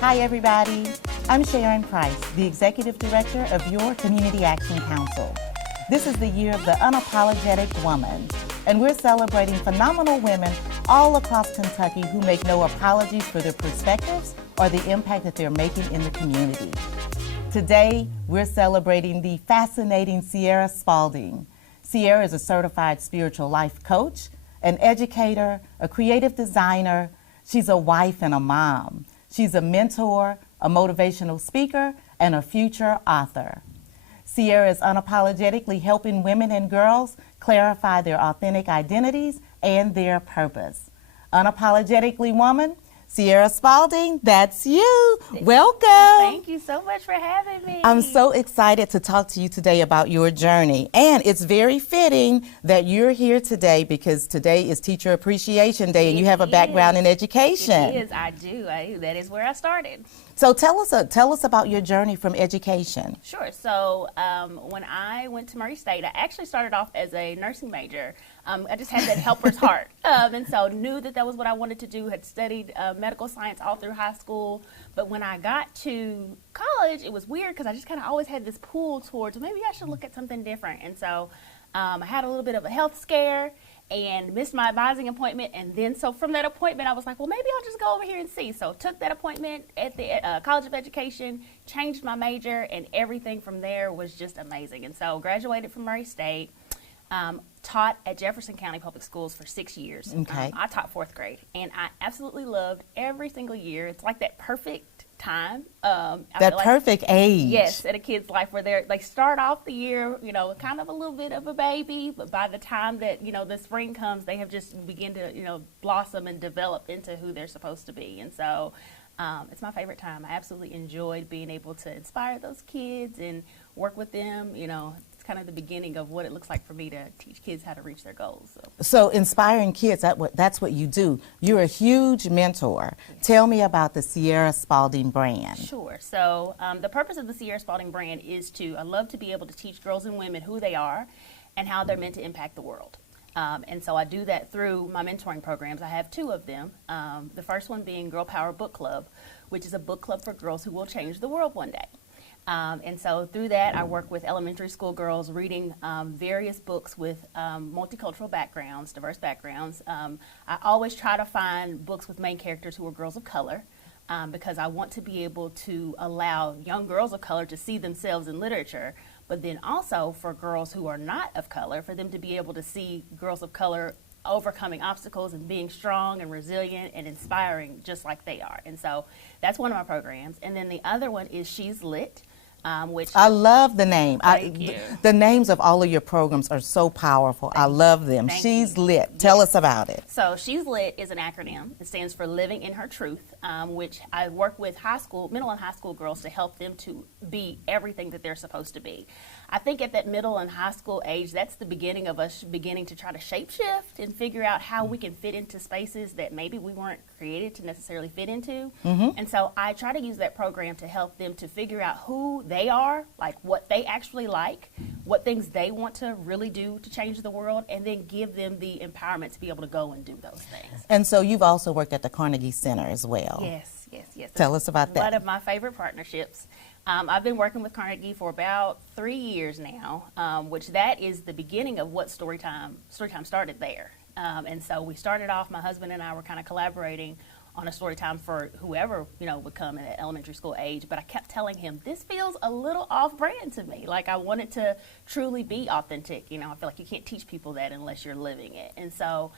Hi everybody, I'm Sharon Price, the Executive Director of your Community Action Council. This is the year of the Unapologetic Woman, and we're celebrating phenomenal women all across Kentucky who make no apologies for their perspectives or the impact that they're making in the community. Today, we're celebrating the fascinating Cierra Spaulding. Cierra is a certified spiritual life coach, an educator, a creative designer. She's a wife and a mom. She's a mentor, a motivational speaker, and a future author. Cierra is unapologetically helping women and girls clarify their authentic identities and their purpose. Unapologetically Woman, Cierra Spaulding, that's you. Welcome. Thank you so much for having me. I'm so excited to talk to you today about your journey. And it's very fitting that you're here today because today is Teacher Appreciation Day and you have a background in education. It is, I do. That is where I started. So tell us about your journey from education. Sure. So when I went to Murray State, I actually started off as a nursing major. I just had that helper's heart. And so knew that was what I wanted to do, had studied medical science all through high school. But when I got to college, it was weird because I just kind of always had this pull towards maybe I should look at something different. And so I had a little bit of a health scare and missed my advising appointment. And then so from that appointment, I was like, well, maybe I'll just go over here and see. So took that appointment at the College of Education, changed my major, and everything from there was just amazing. And so graduated from Murray State. Taught at Jefferson County Public Schools for 6 years. Okay. I taught 4th grade, and I absolutely loved every single year. It's like that perfect time. That perfect age. Yes, in a kid's life where they start off the year, kind of a little bit of a baby, but by the time that, the spring comes, they have just begin to, blossom and develop into who they're supposed to be. And so it's my favorite time. I absolutely enjoyed being able to inspire those kids and work with them, It's kind of the beginning of what it looks like for me to teach kids how to reach their goals. So inspiring kids, that's what you do. You're a huge mentor. Tell me about the Cierra Spaulding brand. Sure. So the purpose of the Cierra Spaulding brand is I love to be able to teach girls and women who they are and how they're meant to impact the world. And so I do that through my mentoring programs. I have 2 of them. The first one being Girl Power Book Club, which is a book club for girls who will change the world one day. And so through that, I work with elementary school girls reading various books with multicultural backgrounds, diverse backgrounds. I always try to find books with main characters who are girls of color because I want to be able to allow young girls of color to see themselves in literature, but then also for girls who are not of color, for them to be able to see girls of color overcoming obstacles and being strong and resilient and inspiring just like they are. And so that's one of my programs. And then the other one is She's Lit. Which I love the name. Thank you. The names of all of your programs are so powerful. I love them. She's Lit. Tell us about it. So She's Lit is an acronym. It stands for Living in Her Truth, which I work with middle and high school girls to help them to be everything that they're supposed to be. I think at that middle and high school age, that's the beginning of us beginning to try to shapeshift and figure out how we can fit into spaces that maybe we weren't created to necessarily fit into. Mm-hmm. And so I try to use that program to help them to figure out who they are, like what they actually like, what things they want to really do to change the world, and then give them the empowerment to be able to go and do those things. And so you've also worked at the Carnegie Center as well. Yes. Tell us about that. One of my favorite partnerships. I've been working with Carnegie for about 3 years now, which that is the beginning of what Storytime started there. And so we started off, my husband and I were kind of collaborating on a story time for whoever, would come at elementary school age. But I kept telling him, this feels a little off-brand to me. Like I want it to truly be authentic. I feel like you can't teach people that unless you're living it. And so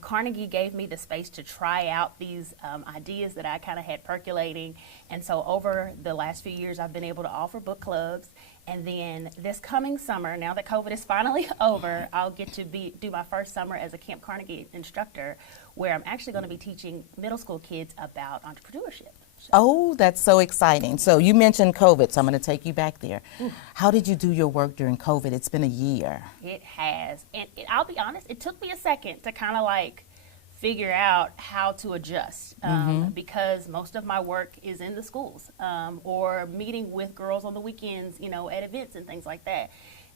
Carnegie gave me the space to try out these ideas that I kind of had percolating. And so over the last few years, I've been able to offer book clubs. And then this coming summer, now that COVID is finally over, I'll get to do my first summer as a Camp Carnegie instructor, where I'm actually going to be teaching middle school kids about entrepreneurship. Oh, that's so exciting. So you mentioned COVID, so I'm going to take you back there. How did you do your work during COVID? It's been a year. It has. And I'll be honest, it took me a second to kind of like figure out how to adjust because most of my work is in the schools or meeting with girls on the weekends, you know, at events and things like that.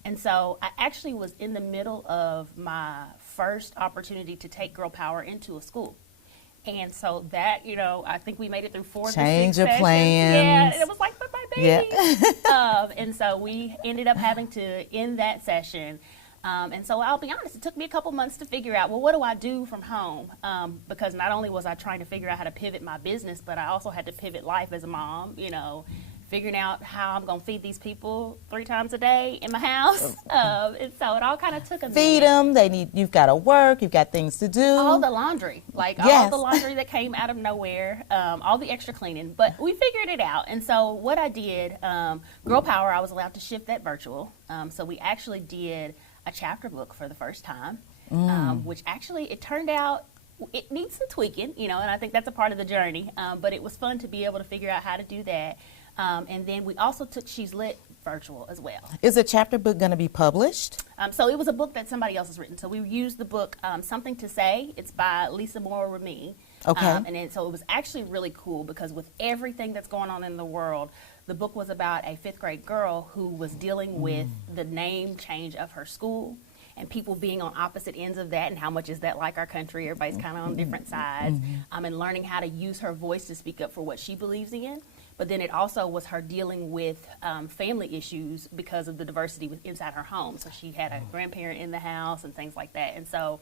And so I actually was in the middle of my first opportunity to take girl power into a school. And so that, you know, I think we made it through 4 Change to 6 of sessions. plans. Yeah, and it was like, but my baby. Yeah. And so we ended up having to end that session. And so I'll be honest, it took me a couple months to figure out, well, what do I do from home? Because not only was I trying to figure out how to pivot my business, but I also had to pivot life as a mom, you know, figuring out how I'm going to feed these people 3 times a day in my house. And so it all kind of took a Feed minute. them. You've got to work. You've got things to do. All the laundry, like all Yes. the laundry that came out of nowhere, all the extra cleaning. But we figured it out. And so what I did, Girl Power, I was allowed to shift that virtual. So we actually did a chapter book for the first time, which actually it turned out it needs some tweaking, you know, and I think that's a part of the journey. But it was fun to be able to figure out how to do that. And then we also took She's Lit virtual as well. Is the chapter book going to be published? So it was a book that somebody else has written. So we used the book Something to Say. It's by Lisa Moore Remy. Okay. And then, so it was actually really cool because with everything that's going on in the world, the book was about a 5th grade girl who was dealing with the name change of her school and people being on opposite ends of that and how much is that like our country. Everybody's kind of on different sides. And learning how to use her voice to speak up for what she believes in. But then it also was her dealing with family issues because of the diversity inside her home. So she had a grandparent in the house and things like that. And so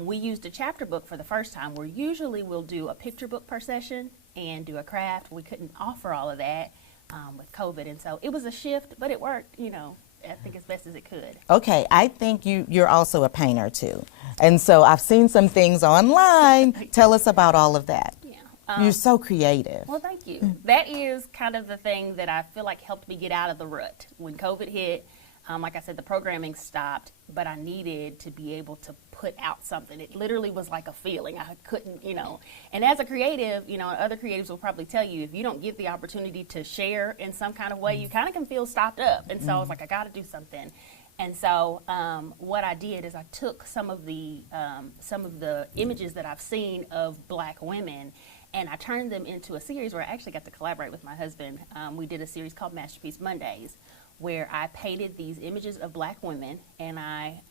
we used a chapter book for the first time, where usually we'll do a picture book per session and do a craft. We couldn't offer all of that with COVID. And so it was a shift, but it worked, you know, I think as best as it could. Okay, I think you're also a painter too. And so I've seen some things online. Tell us about all of that. You're so creative. Well, thank you. That is kind of the thing that I feel like helped me get out of the rut. When COVID hit, like I said, the programming stopped, but I needed to be able to put out something. It literally was like a feeling. I couldn't, you know. And as a creative, you know, other creatives will probably tell you, if you don't get the opportunity to share in some kind of way, you kind of can feel stopped up. And so I was like, I got to do something. And so what I did is I took some of the images that I've seen of Black women, and I turned them into a series where I actually got to collaborate with my husband. We did a series called Masterpiece Mondays, where I painted these images of Black women, and I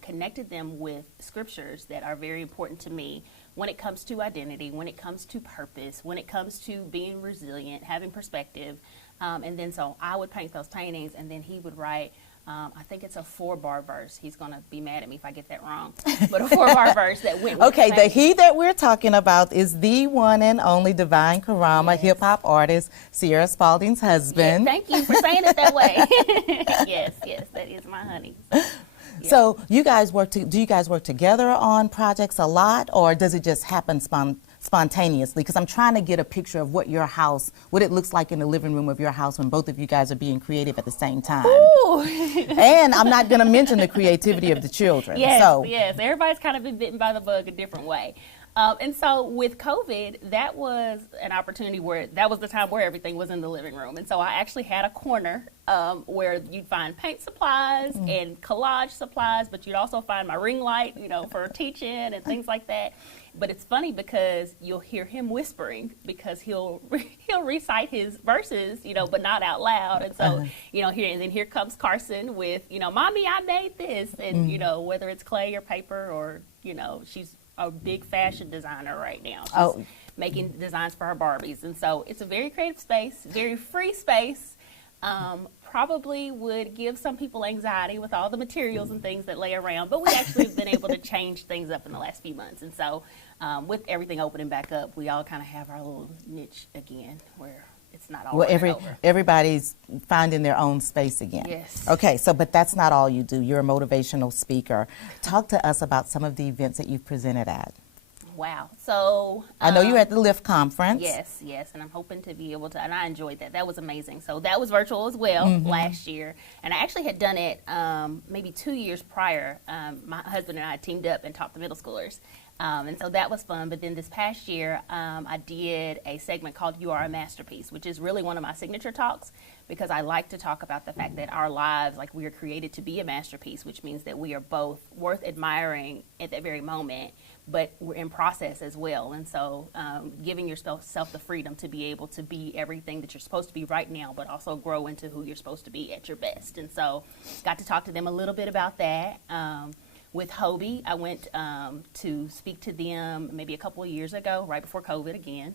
connected them with scriptures that are very important to me when it comes to identity, when it comes to purpose, when it comes to being resilient, having perspective. And then so I would paint those paintings, and then he would write, I think it's a 4-bar verse. He's going to be mad at me if I get that wrong. But a 4-bar verse that went with Okay, the the painting. he that we're talking about is the one and only Divine Karama, Yes. hip-hop artist, Cierra Spaulding's Yeah, husband. thank you for saying it that way. Yes, that is my honey. Yeah. So you guys do you guys work together on projects a lot, or does it just happen spontaneously? Because I'm trying to get a picture of what it looks like in the living room of your house when both of you guys are being creative at the same time. Ooh. And I'm not going to mention the creativity of the children. Yes, So yes. Everybody's kind of been bitten by the bug a different way. And so with COVID, that was an opportunity where that was the time where everything was in the living room. And so I actually had a corner where you'd find paint supplies and collage supplies, but you'd also find my ring light, you know, for teaching and things like that. But it's funny because you'll hear him whispering because he'll recite his verses, you know, but not out loud. And so, you know, here comes Carson with, you know, Mommy, I made this. And, you know, whether it's clay or paper or, you know, she's a big fashion designer right now. She's making designs for her Barbies. And so it's a very creative space, very free space. Probably would give some people anxiety with all the materials and things that lay around, but we actually have been able to change things up in the last few months. And so with everything opening back up, we all kind of have our little niche again where it's not all over. Everybody's finding their own space again. Yes. Okay, but that's not all you do. You're a motivational speaker. Talk to us about some of the events that you've presented at. Wow. So I know you were at the LIFT conference. Yes, and I'm hoping to be able to, and I enjoyed that. That was amazing. So that was virtual as well last year. And I actually had done it maybe 2 years prior. My husband and I teamed up and taught the middle schoolers. And so that was fun. But then this past year, I did a segment called You Are a Masterpiece, which is really one of my signature talks, because I like to talk about the fact that our lives, like, we are created to be a masterpiece, which means that we are both worth admiring at that very moment, but we're in process as well. And so giving yourself the freedom to be able to be everything that you're supposed to be right now, but also grow into who you're supposed to be at your best. And so got to talk to them a little bit about that. With Hobie, I went to speak to them maybe a couple of years ago, right before COVID again.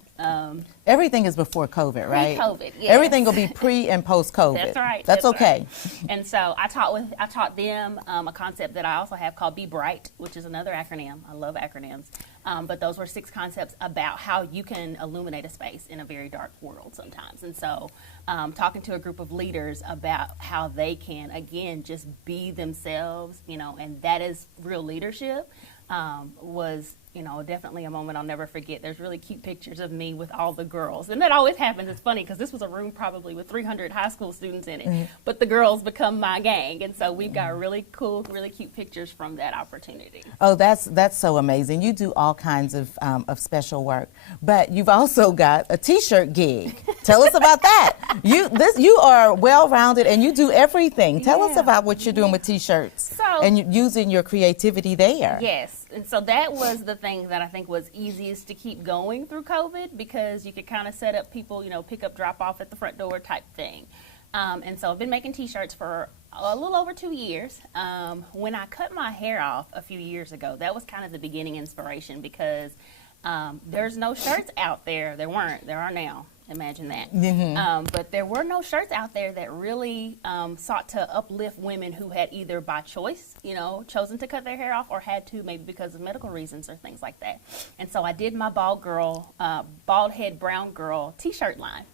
Everything is before COVID, right? Pre-COVID, yes. Everything will be pre and post COVID. That's right. That's okay. Right. And so I taught them a concept that I also have called Be Bright, which is another acronym. I love acronyms. But those were 6 concepts about how you can illuminate a space in a very dark world sometimes. And so talking to a group of leaders about how they can, again, just be themselves, and that is real leadership, was, definitely a moment I'll never forget. There's really cute pictures of me with all the girls. And that always happens. It's funny because this was a room probably with 300 high school students in it, but the girls become my gang. And so we've got really cool, really cute pictures from that opportunity. Oh, that's so amazing. You do all kinds of special work, but you've also got a T-shirt gig. Tell us about that. You are well-rounded and you do everything. Tell us about what you're doing with T-shirts and using your creativity there. Yes. And so that was the thing that I think was easiest to keep going through COVID, because you could kind of set up people, pick up, drop off at the front door type thing. And so I've been making T-shirts for a little over 2 years. When I cut my hair off a few years ago, that was kind of the beginning inspiration, because there's no shirts out there. There weren't. There are now. Imagine that. Mm-hmm. But there were no shirts out there that really sought to uplift women who had either by choice, chosen to cut their hair off, or had to maybe because of medical reasons or things like that. And so I did my bald head brown girl T-shirt line,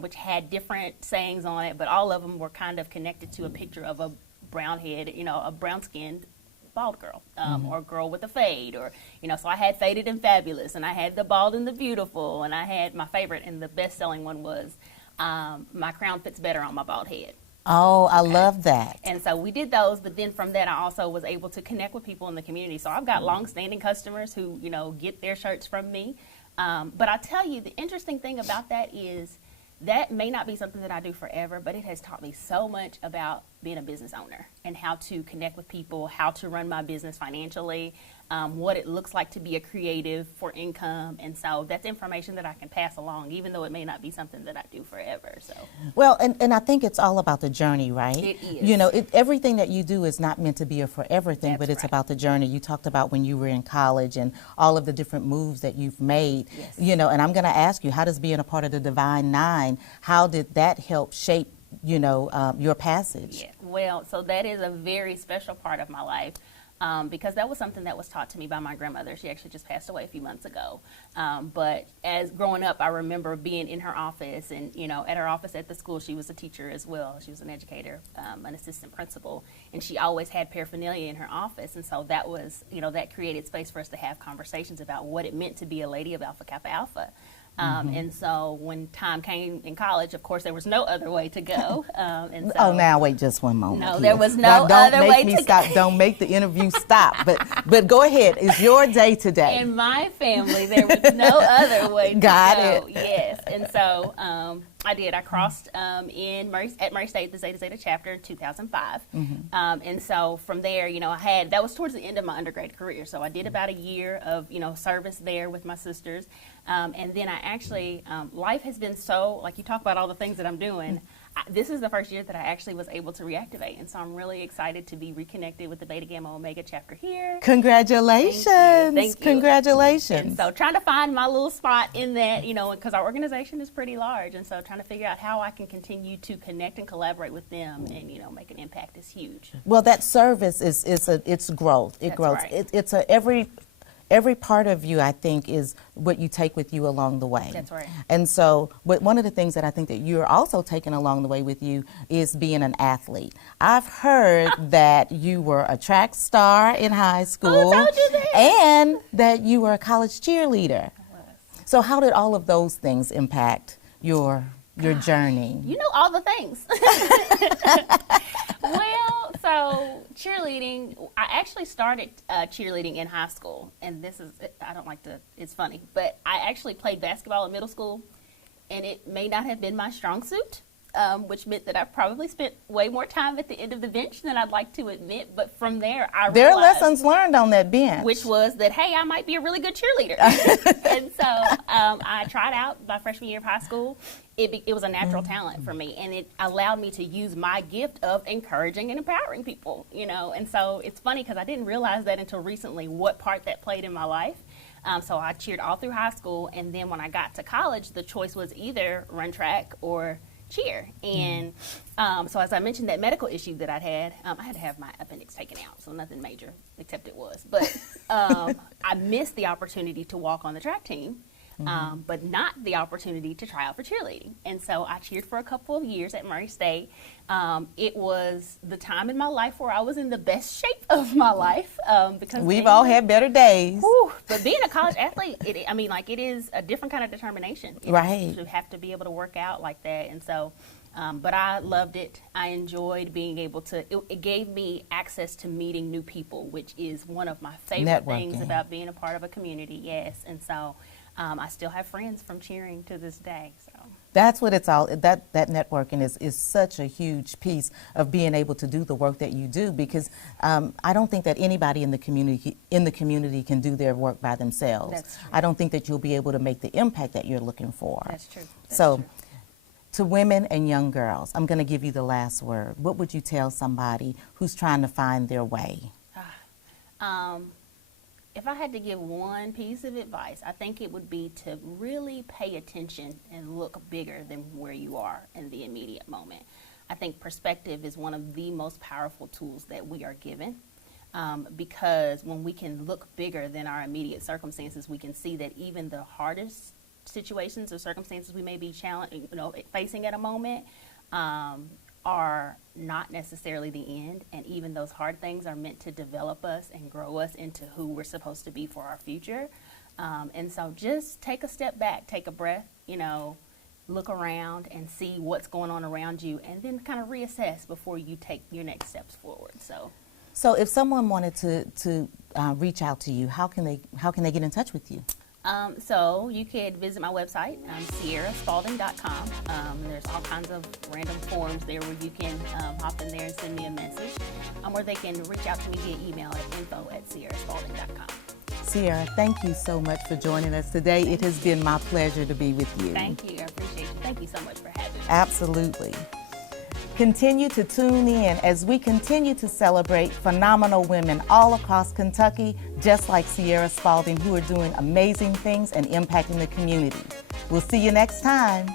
which had different sayings on it, but all of them were kind of connected to a picture of a brown head, a brown skinned bald girl, or girl with a fade, or so I had Faded and Fabulous, and I had the Bald and the Beautiful, and I had my favorite and the best selling one was My Crown Fits Better on My Bald Head. Oh, I love that. And so we did those, but then from that I also was able to connect with people in the community. So I've got long-standing customers who get their shirts from me, but I tell you, the interesting thing about that is that may not be something that I do forever, but it has taught me so much about being a business owner and how to connect with people, how to run my business financially, what it looks like to be a creative for income. And so that's information that I can pass along, even though it may not be something that I do forever. So, well, and I think it's all about the journey, right? It is. Everything that you do is not meant to be a forever thing, That's but it's right. about the journey. You talked about when you were in college and all of the different moves that you've made, Yes. And I'm going to ask you, how does being a part of the Divine Nine, how did that help shape, your passage? Yeah. Well, so that is a very special part of my life. Because that was something that was taught to me by my grandmother. She actually just passed away a few months ago. But as growing up, I remember being in her office, and at her office at the school, she was a teacher as well. She was an educator, an assistant principal, and she always had paraphernalia in her office. And so that was, that created space for us to have conversations about what it meant to be a lady of Alpha Kappa Alpha. And so when time came in college, of course, there was no other way to go. And so, now wait just one moment. No, here. there was no now, other way me to stop. go. Don't make the interview stop. But go ahead. It's your day today. In my family, there was no other way to Got go. it. Yes. And so I did. I crossed at Murray State, the Zeta Zeta chapter in 2005. And so from there, that was towards the end of my undergrad career. So I did about a year of, service there with my sisters. And then I actually, life has been so, like you talk about all the things that I'm doing, this is the first year that I actually was able to reactivate. And so I'm really excited to be reconnected with the Beta Gamma Omega chapter here. Congratulations. Thank you. Congratulations. And so trying to find my little spot in that, because our organization is pretty large. And so trying to figure out how I can continue to connect and collaborate with them and, make an impact is huge. Well, that service it's growth. It That's grows. right. Every part of you, I think, is what you take with you along the way. That's right. And so one of the things that I think that you're also taking along the way with you is being an athlete. I've heard that you were a track star in high school. I told you that. And that you were a college cheerleader. So how did all of those things impact your journey? All the things. Well, So cheerleading, I actually started cheerleading in high school, and I don't like to, it's funny, but I actually played basketball in middle school, and it may not have been my strong suit. Which meant that I probably spent way more time at the end of the bench than I'd like to admit. But from there, there are lessons learned on that bench. Which was that, hey, I might be a really good cheerleader. And so I tried out my freshman year of high school. It was a natural talent for me, and it allowed me to use my gift of encouraging and empowering people, you know. And so it's funny because I didn't realize that until recently what part that played in my life. So I cheered all through high school, and then when I got to college, the choice was either run track or cheer. And so as I mentioned, that medical issue that I had to have my appendix taken out, so nothing major except it was. But I missed the opportunity to walk on the track team, but not the opportunity to try out for cheerleading. And so I cheered for a couple of years at Murray State. It was the time in my life where I was in the best shape of my life. Because we've all had better days. Whew, but being a college athlete, it is a different kind of determination. Right. To have to be able to work out like that. And so, but I loved it. I enjoyed being able to, it gave me access to meeting new people, which is one of my favorite things about being a part of a community. Yes. And so, I still have friends from cheering to this day. So that's what it's all. That networking is such a huge piece of being able to do the work that you do, because I don't think that anybody in the community can do their work by themselves. That's true. I don't think that you'll be able to make the impact that you're looking for. That's true. That's so, true. To women and young girls, I'm going to give you the last word. What would you tell somebody who's trying to find their way? If I had to give one piece of advice, I think it would be to really pay attention and look bigger than where you are in the immediate moment. I think perspective is one of the most powerful tools that we are given, because when we can look bigger than our immediate circumstances, we can see that even the hardest situations or circumstances we may be facing at a moment are not necessarily the end, and even those hard things are meant to develop us and grow us into who we're supposed to be for our future. And so just take a step back, take a breath, look around and see what's going on around you, and then kind of reassess before you take your next steps forward. So if someone wanted to reach out to you, how can they get in touch with you? So you could visit my website, CierraSpaulding.com. There's all kinds of random forms there where you can hop in there and send me a message, or they can reach out to me via email at info@CierraSpaulding.com. Cierra, thank you so much for joining us today. It has been my pleasure to be with you. Thank you. I appreciate you. Thank you so much for having me. Absolutely. Continue to tune in as we continue to celebrate phenomenal women all across Kentucky, just like Cierra Spaulding, who are doing amazing things and impacting the community. We'll see you next time.